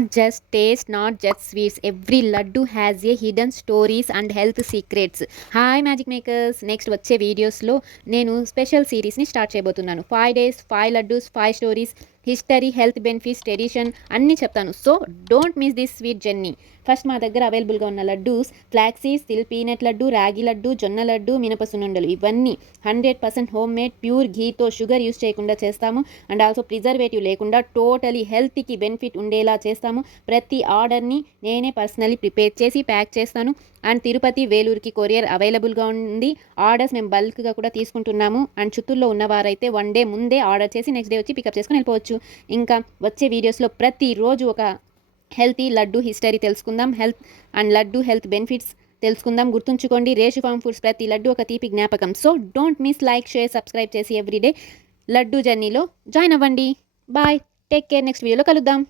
Not just taste, not just sweets. Every laddu has a hidden stories and health secrets. Hi magic makers, next వచ్చే వీడియోస్లో నేను special సిరీస్ని start చేయబోతున్నాను. 5 days 5 laddus 5 stories, history, health benefits, tradition అన్నీ చెప్తాను. So don't miss this sweet journey. First మా దగ్గర అవైలబుల్గా ఉన్న లడ్డూస్ ఫ్లాక్సీస్, తిల్ పీనట్ లడ్డు, రాగి లడ్డు, జొన్న లడ్డు, మినప సున్నుండలు. ఇవన్నీ 100% హోమ్ మేడ్ ప్యూర్ ఘీతో షుగర్ యూస్ చేయకుండా చేస్తాము. అండ్ ఆల్సో ప్రిజర్వేటివ్ లేకుండా టోటలీ హెల్త్కి బెనిఫిట్ ఉండేలా చేస్తాము. ప్రతి ఆర్డర్ని నేనే పర్సనలీ ప్రిపేర్ చేసి ప్యాక్ చేస్తాను. అండ్ తిరుపతి, వేలూరుకి కొరియర్ అవైలబుల్గా ఉంది. ఆర్డర్స్ మేము బల్క్గా కూడా తీసుకుంటున్నాము. అండ్ చిత్తూరులో ఉన్నవారైతే 1 day ముందే ఆర్డర్ చేసి నెక్స్ట్ డే వచ్చి పికప్ చేసుకుని వెళ్ళిపోవచ్చు. ఇంకా వచ్చే వీడియోస్లో ప్రతిరోజు ఒక హెల్తీ లడ్డు హిస్టరీ తెలుసుకుందాం. Health and laddu health benefits తెలుసుకుందాం. గుర్తుంచుకోండి, రేషు ఫామ్ ఫుడ్స్ ప్రతి లడ్డు ఒక తీపి జ్ఞాపకం. So don't miss, like, share, subscribe చేసి ఎవ్రీడే లడ్డు జర్నీలో జాయిన్ అవ్వండి. Bye, take care. నెక్స్ట్ వీడియోలో కలుద్దాం.